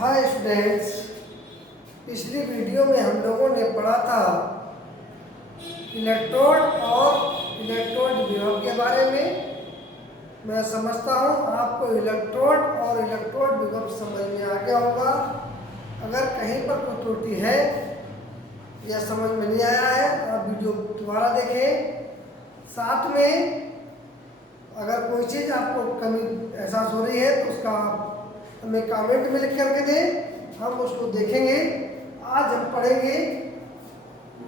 Hi students, पिछली video में हम लोगों ने पढ़ा था इलेक्ट्रोड और इलेक्ट्रोड विभव के बारे में। मैं समझता हूँ आपको इलेक्ट्रोड और इलेक्ट्रोड विभव समझ में आ गया होगा। अगर कहीं पर कोई त्रुटि है या समझ में नहीं आया है आप वीडियो दोबारा देखें। साथ में अगर कोई चीज़ आपको कमी एहसास हो रही है तो उसका आप हमें कमेंट में लिख करके दें, हम उसको देखेंगे। आज हम पढ़ेंगे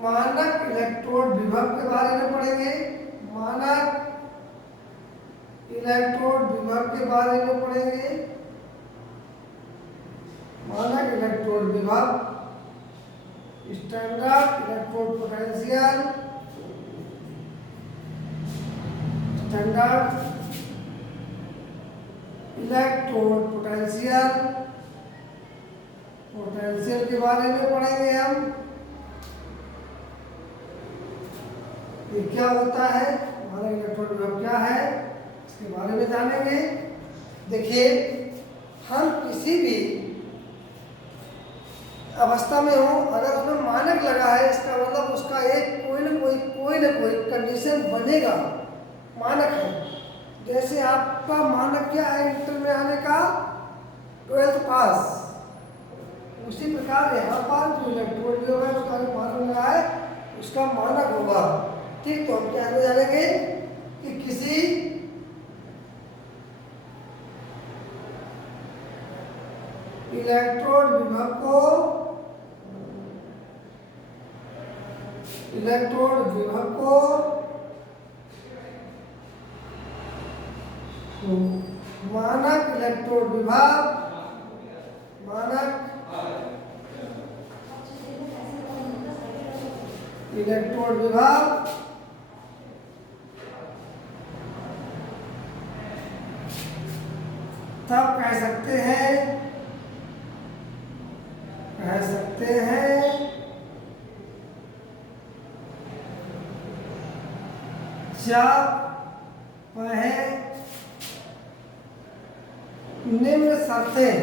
मानक इलेक्ट्रोड विभव के बारे में पढ़ेंगे। मानक इलेक्ट्रोड विभव के बारे में पढ़ेंगे। मानक इलेक्ट्रोड विभव, standard electrode potential, standard electrode potential के बारे में पढ़ेंगे हम। ये क्या होता है, हमारा इलेक्ट्रोड विभव क्या है, इसके बारे में जानेंगे। देखिए, हम किसी भी अवस्था में हो, अगर उसमें मानक लगा है इसका मतलब उसका एक कोई ना कोई कंडीशन बनेगा। मानक है, जैसे आपका मानक क्या है इंटर में आने का, 12th पास। उसी प्रकार यहाँ पर जो इलेक्ट्रोड विभव है उसका जो मानक लगा है उसका मानक होगा। ठीक, तो हम क्या जानेंगे कि किसी इलेक्ट्रोड विभव को मानक इलेक्ट्रोड विभव, मानक इलेक्ट्रोड विभव तब कह सकते हैं जब वह निम्न शर्तें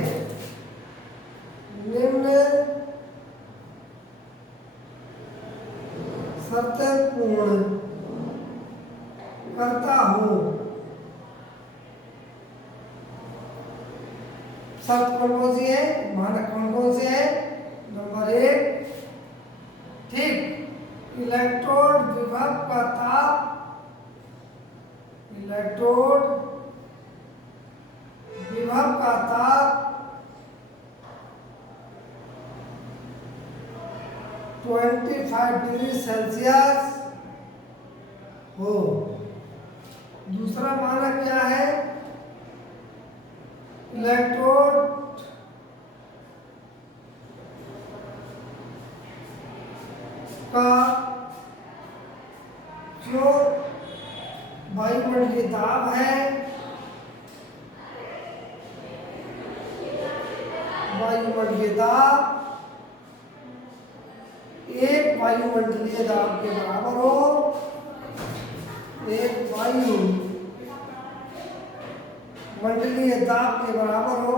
पूर्ण करता हो। शर्त कौन सी है, मानक कौन से है? नंबर 1, ठीक, इलेक्ट्रोड विभव का ताप, इलेक्ट्रोड विभव का ताप 25 डिग्री सेल्सियस हो। दूसरा मानक क्या है, इलेक्ट्रोड का जो वायुमंडलीय दाब है, वायुमंडलीय दाब एक वायुमंडलीय दाब के बराबर हो, एक वायुमंडलीय दाब के बराबर हो।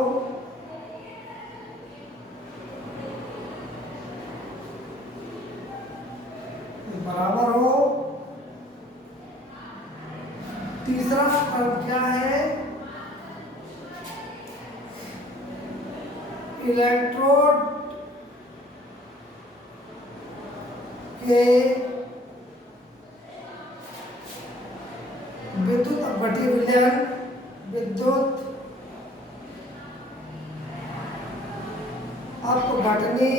बराबर हो। तीसरा शर्त क्या है, इलेक्ट्रोड के विद्युत अपघट्य विलयन, विद्युत अपघटनी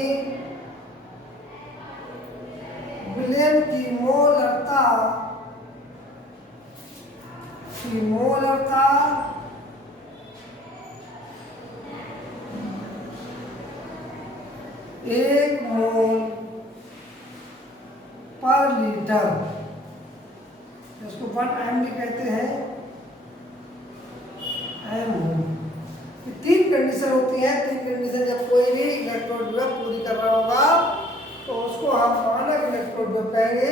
विलयन की मोलरता 1 मोल पर लीटर, इसको 1 एम भी कहते हैं, एम। ये 3 कंडीशन होती है। 3 कंडीशन जब कोई भी इलेक्ट्रोड विभव पूरी कर रहा होगा तो उसको हम मानक इलेक्ट्रोड विभव कहेंगे।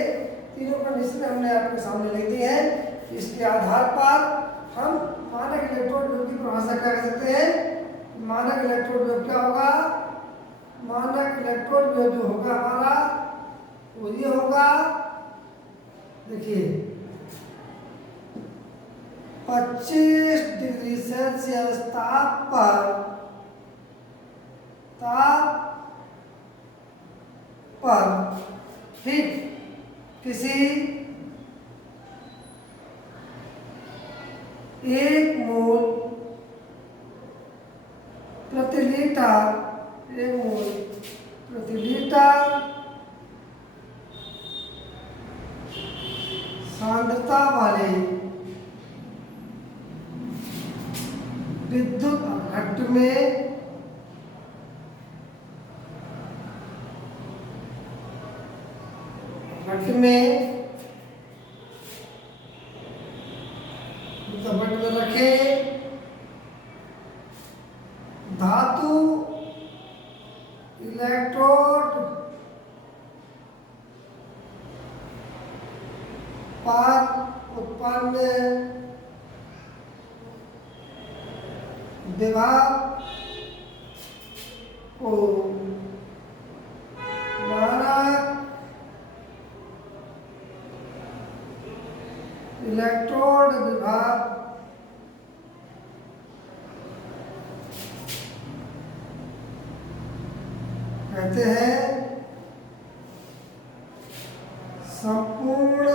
तीनों कंडीशन हमने आपके सामने लिख दी है। इसके आधार पर हम मानक इलेक्ट्रोड विभव की परिभाषा क्या कर सकते हैं, मानक इलेक्ट्रोड वेव क्या होगा? मानक इलेक्ट्रोड वेव जो होगा हमारा वो ये होगा, देखिए 25 डिग्री सेल्सियस ताप पर ठीक किसी 1 मोल प्रति लीटर सांद्रता वाले विद्युत अपघट्ट में रखे धातु इलेक्ट्रोड पर उत्पन्न विभव को मानक इलेक्ट्रोड विभव कहते हैं। संपूर्ण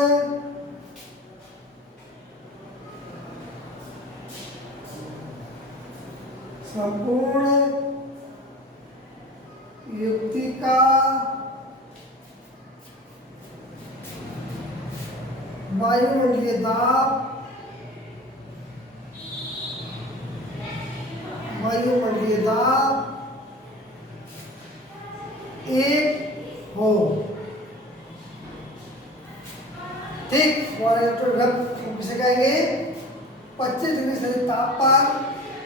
युक्ति का वायुमंडलीय दाब एक हो, ठीक। हमारा इलेक्ट्रोड वेव किसे कहेंगे? 25 डिग्री सेल्सियस ताप पर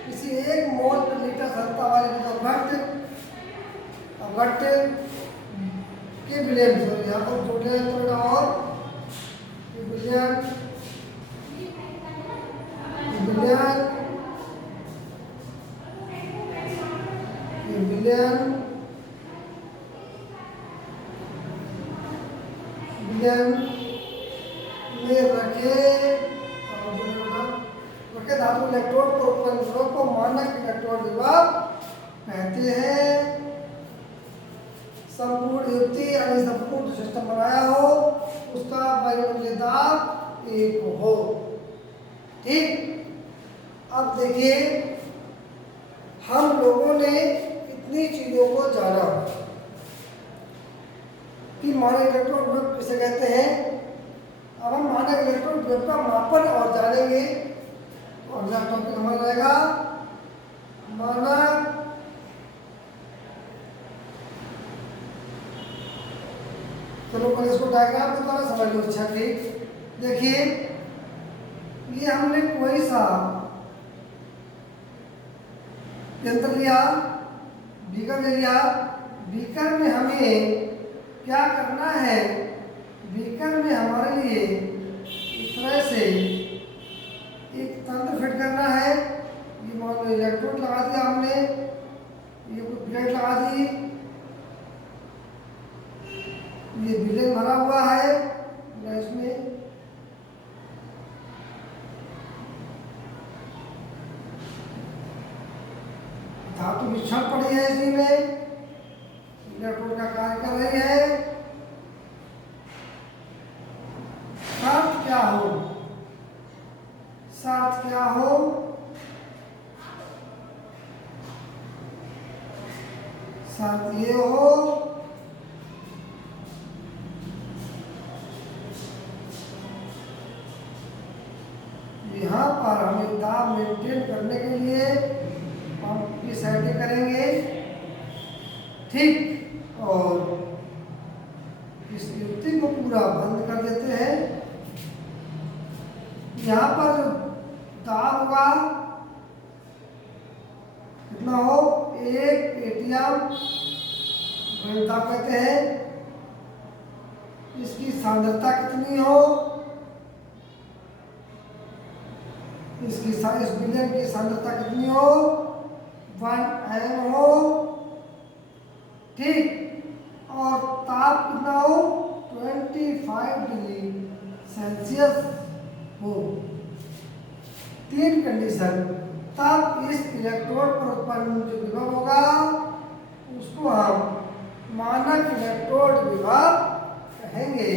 किसी 1 मोल प्रति लीटर सांद्रता वाले अपघट्ट के विलयन, यहाँ पर जोड़े थोड़ा और विलयन में रखे धातु इलेक्ट्रोड को उत्पन्न विभव को मानक इलेक्ट्रोड विभव कहते हैं। संपूर्ण युक्ति यानी संपूर्ण सिस्टम बनाया हो उसका वायुमंडलीय दाब 1 हो, ठीक। अब देखिए हम लोगों ने इतनी चीजों को जाना कि मानक इलेक्ट्रोड वेव किसे कहते हैं। अब हम मानक इलेक्ट्रोड वेव का मापन और जानेंगे। तो अगला टॉपिक हमारा रहेगा मानक चलो पहले इसको डायग्राम के द्वारा समझ लो। अच्छा ठीक, देखिए ये हमने कोई सा यंत्र लिया, बीकर ले लिया। बीकर में हमें क्या करना है? बीकर में हमारे लिए इस तरह से एक तंत्र फिट करना है। ये मान लो इलेक्ट्रोड लगा दिया हमने, ये कोई प्लेट लगा दी, ये विलयन भरा हुआ है इसमें, धातु बिछड़ पड़ी है, इसी में इलेक्ट्रोड का कार्य कर रही है। शर्त क्या हो? शर्त क्या हो? शर्त ये हो यहाँ पर हमें दाब मेंटेन करने के लिए पंप की सेटिंग करेंगे, ठीक। और इस युक्ति को पूरा बंद कर देते हैं। यहाँ पर जो दाब होगा कितना हो? 1 एटीएम दाब कहते हैं। इसकी सांद्रता कितनी हो? इस विलयन की सांद्रता कितनी हो? 1 m हो, ठीक, और ताप कितना हो 25 डिग्री सेल्सियस हो। 3 कंडीशन, तब इस इलेक्ट्रोड पर उत्पन्न जो विभव होगा उसको हम मानक इलेक्ट्रोड विभव कहेंगे।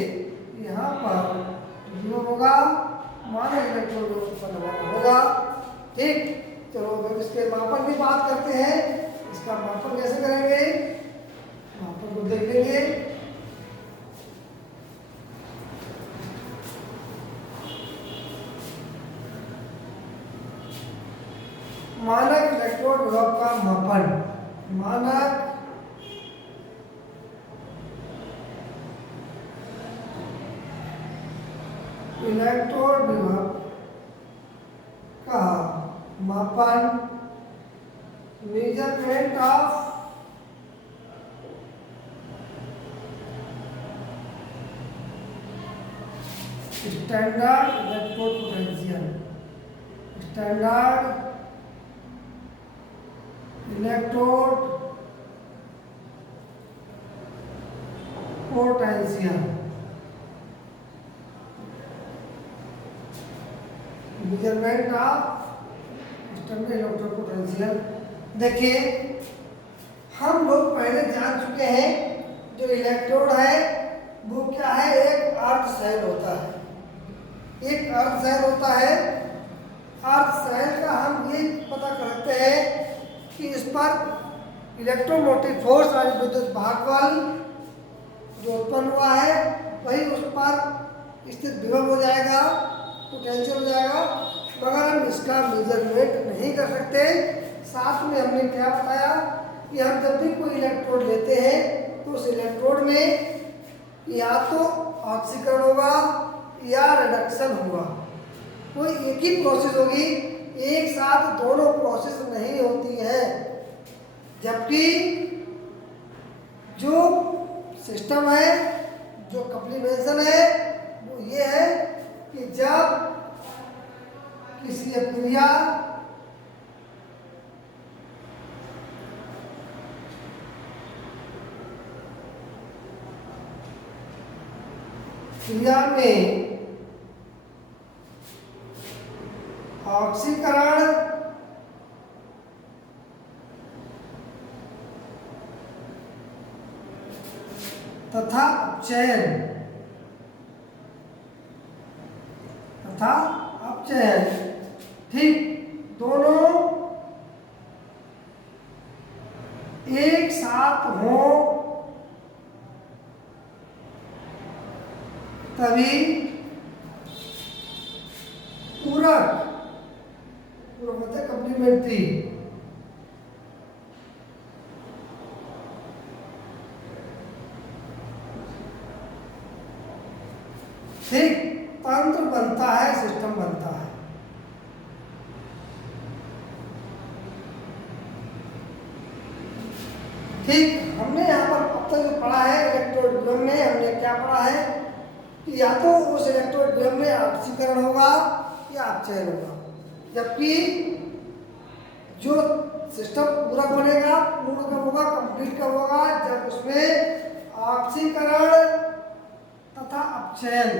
यहाँ पर विभव होगा मानक इलेक्ट्रोड विभव उत्पन्न होगा, ठीक। चलो अब इसके मापन की बात करते हैं। इसका मापन कैसे करेंगे, मापन को देख लेंगे। मानक इलेक्ट्रोड विभव का मापन, मानक इलेक्ट्रोड विभव का मापन, measurement of standard electrode potential, standard electrode potential, measurement of standard electrode potential. देखिए हम लोग पहले जान चुके हैं जो इलेक्ट्रोड है वो क्या है, एक अर्ध सेल होता है, एक अर्ध सेल होता है। अर्ध सेल का हम ये पता करते हैं कि इस पर इलेक्ट्रोमोटिव फोर्स यानी विद्युत भागबल जो उत्पन्न हुआ है वही उस पर स्थित विभव हो जाएगा, पोटेंशियल हो जाएगा, मगर हम इसका मेजरमेंट नहीं कर सकते। साथ में हमने क्या बताया कि हम जब भी कोई इलेक्ट्रोड लेते हैं तो उस इलेक्ट्रोड में या तो ऑक्सीकरण होगा या रिडक्शन होगा, कोई एक ही प्रोसेस होगी, एक साथ दोनों प्रोसेस नहीं होती है। जबकि जो सिस्टम है, जो कप्लीमेंशन है वो ये है कि जब किसी क्रिया में ऑक्सीकरण तथा अपचयन, ठीक, दोनों एक साथ हो तभी पूरक मतलब कम्प्लीमेंट्री, ठीक, तंत्र बनता है, सिस्टम बनता है। ठीक, हमने यहाँ पर अब तक जो पढ़ा है इलेक्ट्रोड विभव में हमने क्या पढ़ा है कि या तो उस इलेक्ट्रोड विभव में ऑक्सीकरण होगा या अपचयन होगा, जबकि जो सिस्टम पूरा बनेगा, पूर्ण कब होगा, कंप्लीट कब होगा, जब उसमें ऑक्सीकरण तथा अपचयन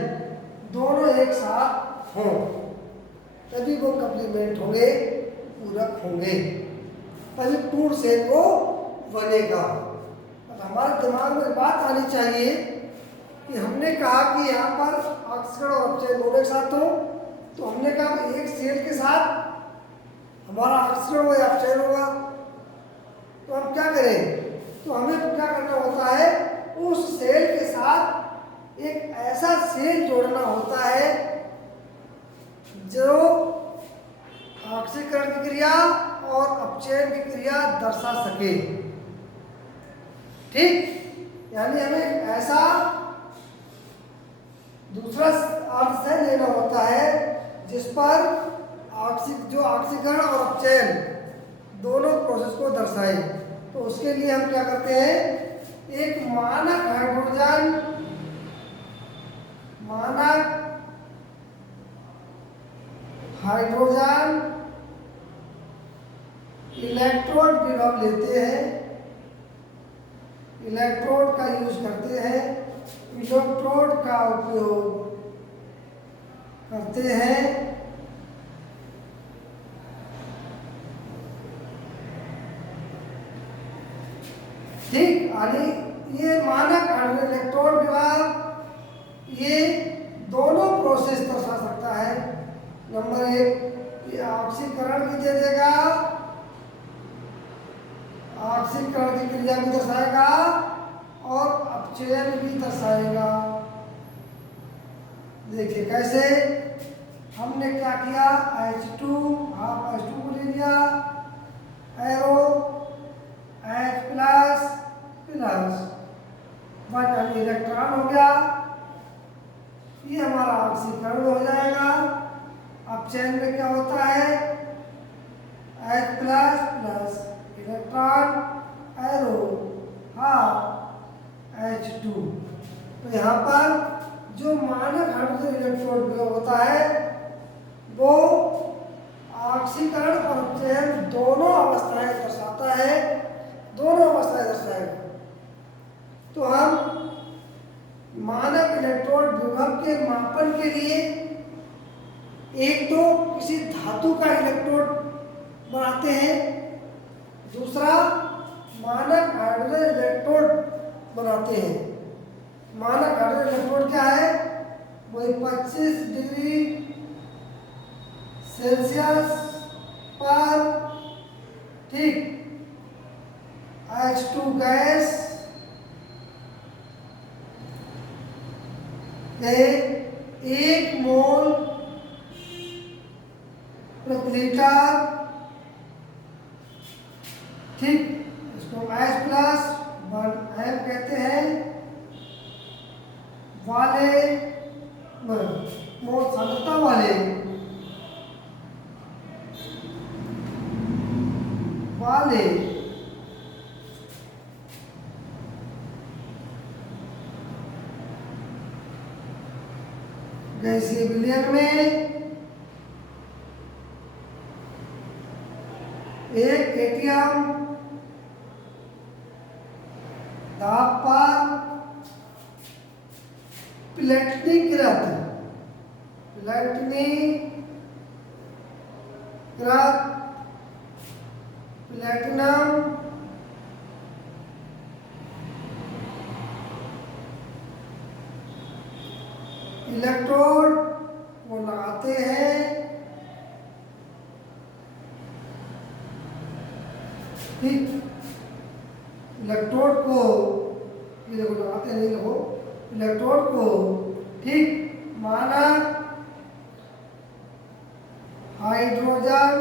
दोनों एक साथ हों, तभी वो कम्प्लीमेंट होंगे, पूरक होंगे, तभी पूर्ण सेल वो बनेगा। अब हमारे दिमाग में बात आनी चाहिए कि हमने कहा कि यहाँ पर ऑक्सीकरण और अपचयन दोनों एक साथ हो, तो हमने कहा एक सेल के साथ हमारा ऑक्सीकरण होगा या अपचयन होगा, तो हम क्या करें, तो हमें क्या करना होता है, उस सेल के साथ एक ऐसा सेल जोड़ना होता है जो ऑक्सीकरण की क्रिया और अपचयन की क्रिया दर्शा सके, ठीक। यानी हमें ऐसा दूसरा अर्ध सेल लेना होता है जिस पर जो ऑक्सीकरण और अपचयन दोनों प्रोसेस को दर्शाए। तो उसके लिए हम क्या करते हैं, एक मानक हाइड्रोजन इलेक्ट्रोड विभव लेते हैं, इलेक्ट्रोड का यूज करते हैं, इलेक्ट्रोड का उपयोग करते हैं ठीक। यानी ये मानक हाइड्रोजन इलेक्ट्रोड विभव ये दोनों प्रोसेस दर्शा सकता है। नंबर 1 ये ऑक्सीकरण भी दे देगा, ऑक्सीकरण की क्रिया भी दर्शाएगा और अपचयन भी दर्शाएगा। देखिए कैसे, हमने क्या किया, H2 हाफ H2 को ले लिया, arrow H plus plus 1 electron हो गया, ये हमारा ऑक्सीकरण हो जाएगा। अपचयन में क्या होता है, H plus plus electron arrow half H2। तो यहाँ पर जो मानक हाइड्रोजन इलेक्ट्रोड विभव होता है वो ऑक्सीकरण और अपचयन दोनों अवस्थाएं दर्शाता है, दोनों अवस्थाएं दर्शाएगा। तो हम मानक इलेक्ट्रोड विभव के मापन के लिए एक तो किसी धातु का इलेक्ट्रोड बनाते हैं, दूसरा मानक हाइड्रोजन इलेक्ट्रोड बनाते हैं। मानक हाइड्रोजन इलेक्ट्रोड क्या है, वही 25 डिग्री सेल्सियस पर ठीक H2 गैस के 1 मोल प्रति लीटर ठीक, इसको H प्लस 1 कहते हैं वाले मोल सांद्रता वाले गैसीय विलयन में एक एटीएम दाब पर प्लेटिनीकृत प्लेटिनम इलेक्ट्रोड को लगाते हैं ठीक, इलेक्ट्रोड को ये देखो लगाते नहीं देखो, इलेक्ट्रोड को ठीक मानक हाइड्रोजन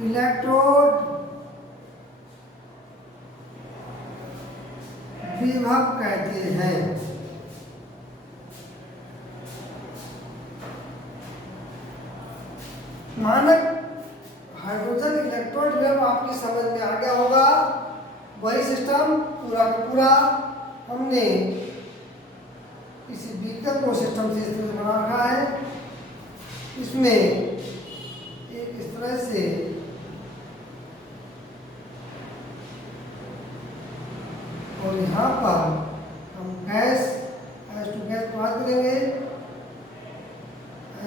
इलेक्ट्रोड विभव कहते हैं। मानक हाइड्रोजन इलेक्ट्रोड विभव आपकी समझ में आ गया होगा। वही सिस्टम पूरा का पूरा हमने किसी बीकर को सिस्टम से इस तरह बना रखा है। इसमें एक इस तरह से और यहाँ पर हम गैस H2 गैस को बात करेंगे,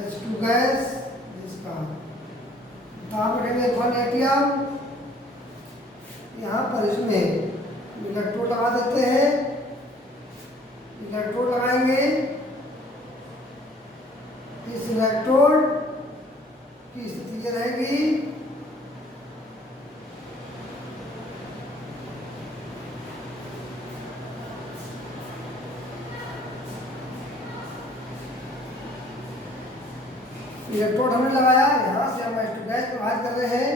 H2 गैस जिसका दाब रखेंगे 1 एटीएम। यहाँ पर इसमें इलेक्ट्रोड लगा देते हैं, इलेक्ट्रोड लगाएंगे, इस इलेक्ट्रोड की स्थिति ये रहेगी इलेक्ट्रोड हमने लगाया, यहाँ से हम H2 गैस प्रवाहित कर रहे हैं।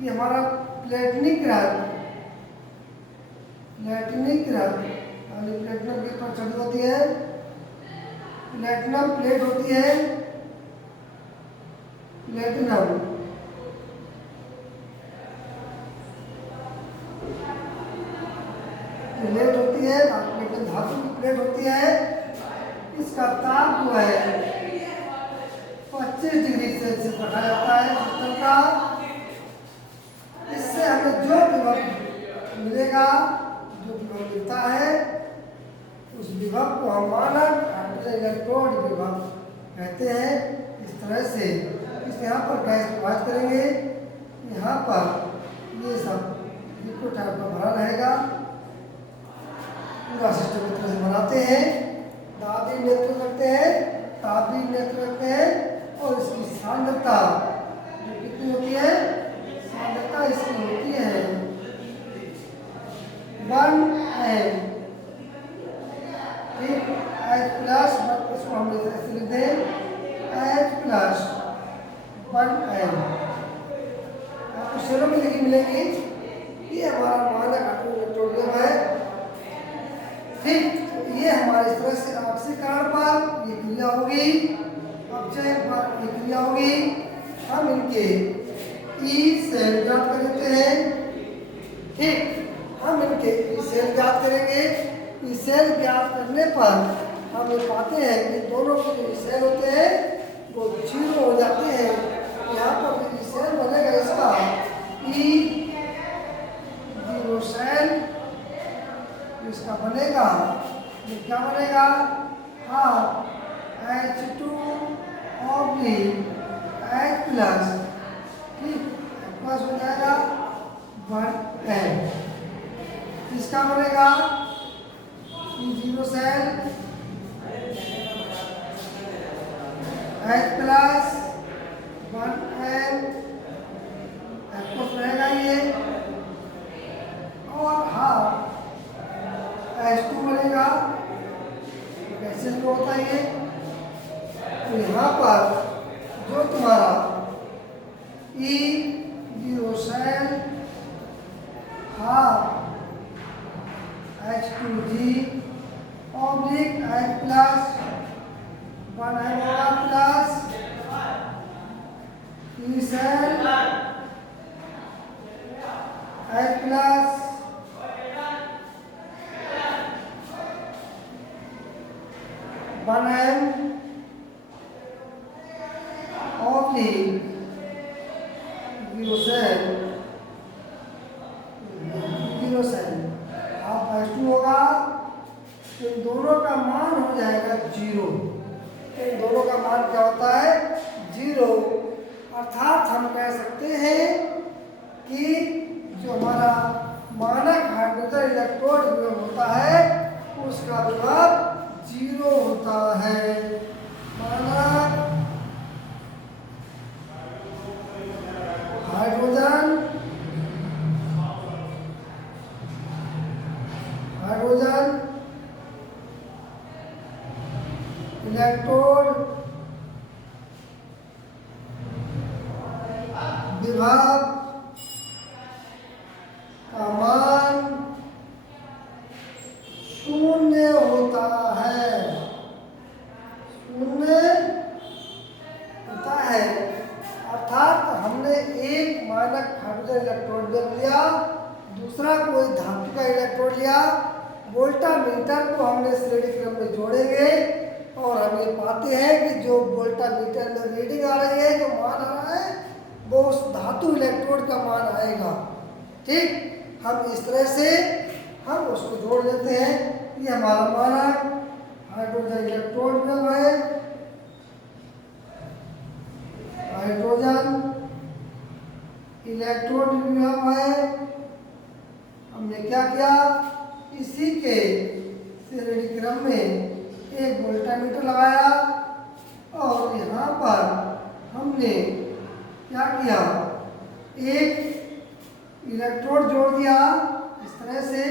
ये हमारा प्लेटिनीकृत प्लेटिनम की पर छड़ी होती है, प्लेटिनम प्लेट होती है, प्लेटिनम प्लेट होती है, धातु की प्लेट होती है। इसका ताप जो है 25 डिग्री रखा जाता है सिस्टम का। इससे हमें जो विभव मिलेगा, जो विभव मिलता है, उस विभव को हम मानक हाइड्रोजन इलेक्ट्रोड विभव कहते हैं। इस तरह से इस यहाँ पर गैस प्रवाहित करेंगे, यहाँ पर ये सब लिक्विड टाइप का भरा रहेगा। पूरा सिस्टम इस तरह से बनाते हैं। दाबी नेत्र रखते हैं, ताबी नेत्र रखते हैं और इसकी सांद्रता जो कितनी होती है, सांद्रता इसकी होती है 1 m। H प्लस, इसको हम ऐसे लिख दें H प्लस 1 m। आपको शेरों में लिखी मिलेगी। ये हमारा मानक हाइड्रोजन इलेक्ट्रोड है। ठीक, ये हमारे इस तरह से ऑक्सीकरण पर ये क्रिया होगी, अपचयन पर ये क्रिया होगी। हम इनके ई सेल ज्ञात कर देते हैं। ठीक, हम इनके ई सेल ज्ञात करेंगे। ई सेल ज्ञात करने पर हम ये पाते हैं कि दोनों के जो ई सेल होते हैं वो 0 हो जाते हैं। यहाँ पर जो ई सेल बनेगा इसका ई 0 सेल इसका बनेगा, ये क्या बनेगा, H2 H प्लस, ठीक, प्लस हो जाएगा 1 m। इसका बनेगा E0 cell H plus 1 m, plus रहेगा ये, और H2 बनेगा, कैसे जो होता है ये। तो यहाँ पर जो तुम्हारा E0 cell H2G oblique H plus 1 m होगा plus E cell H plus 1 m oblique 0 cell आप H2 होगा, तो इन दोनों का मान हो जाएगा 0। इन दोनों का मान क्या होता है, 0। अर्थात हम कह सकते हैं कि जो हमारा मानक हाइड्रोजन इलेक्ट्रोड विभव होता है उसका विभव 0 होता है। मानक हाइड्रोजन इलेक्ट्रोड विभव का मान 0 होता है। 0 होता है, अर्थात हमने एक मानक हाइड्रोजन इलेक्ट्रोड लिया, दूसरा कोई धातु का इलेक्ट्रोड लिया, वोल्टामीटर को हमने श्रेणी क्रम में जोड़ेंगे और हम ये पाते हैं कि जो वोल्टामीटर में रीडिंग आ रही है, जो मान आ रहा है, वो उस धातु इलेक्ट्रोड का मान आएगा। ठीक, हम इस तरह से हम उसको जोड़ देते हैं। ये हमारा मानक हाइड्रोजन इलेक्ट्रोड विभव है। हाइड्रोजन इलेक्ट्रोड विभव है। हमने क्या किया, इसी के श्रेणी क्रम में एक वोल्टामीटर लगाया और यहाँ पर हमने क्या किया, एक इलेक्ट्रोड जोड़ दिया इस तरह से।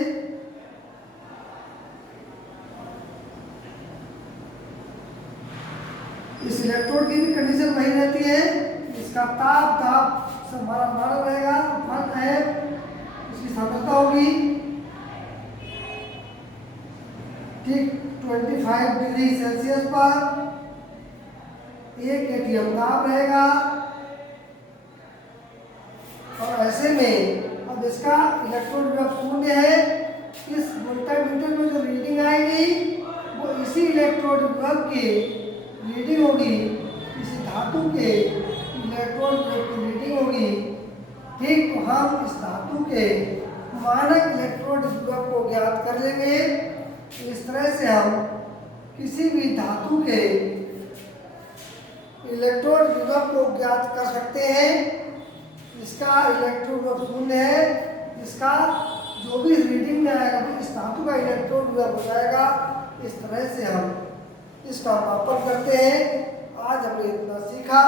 इस इलेक्ट्रोड की भी कंडीशन वही रहती है, इसका ताप से हमारा मानक रहेगा 1 m, इसकी सांद्रता होगी ठीक 25 डिग्री सेल्सियस पर, 1 atm ताप रहेगा। और ऐसे में अब इसका इलेक्ट्रोड विभव 0 है। इस वोल्टामीटर में जो रीडिंग आएगी वो इसी इलेक्ट्रोड विभव की रीडिंग होगी, इसी धातु के इलेक्ट्रॉन विभव की रीडिंग होगी, ठीक, तो हम इस धातु के मानक इलेक्ट्रॉन विभव को ज्ञात कर लेंगे। इस तरह से हम किसी भी धातु के इलेक्ट्रॉन विभव को ज्ञात कर सकते हैं। इसका इलेक्ट्रॉन विभव 0 है, इसका जो भी रीडिंग में आएगा वो इस धातु का इलेक्ट्रॉन विभव हो जाएगा। इस तरह से हम इसका मापन करते हैं। आज हमने इतना सीखा।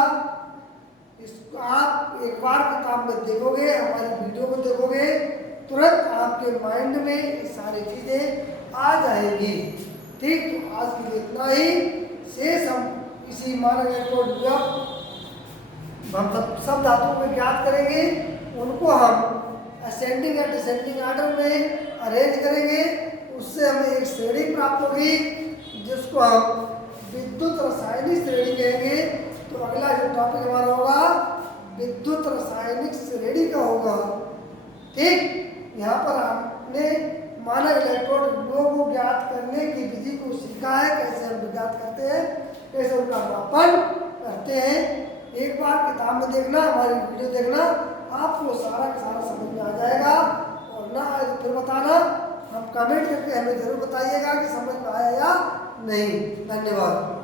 आप एक बार किताब में देखोगे, हमारी वीडियो को देखोगे, तुरंत आपके माइंड में ये सारी चीजें आ जाएंगी, ठीक। तो आज के लिए इतना ही। शेष हम इसी मानक इलेक्ट्रॉन विभव हम सब धातुओं में ज्ञात करेंगे। उनको हम असेंडिंग या डिसेंडिंग ऑर्डर में अरेंज करेंगे। उससे हमें एक श्रेणी प्राप्त होगी जिसको हम विद्युत रासायनिक श्रेणी कहेंगे। तो अगला जो टॉपिक हमारा होगा विद्युत रासायनिक श्रेणी का होगा, ठीक। यहाँ पर हमने मानक इलेक्ट्रॉन विभव को ज्ञात करने की विधि को सीखा है, कैसे हम ज्ञात करते हैं, कैसे उनका मापन करते हैं। एक बार किताब में देखना, हमारी वीडियो देखना, आपको सारा का सारा समझ में आ जाएगा। और ना आए तो फिर बताना, हम कमेंट करके हमें जरूर बताइएगा कि समझ में आया या नहीं। धन्यवाद।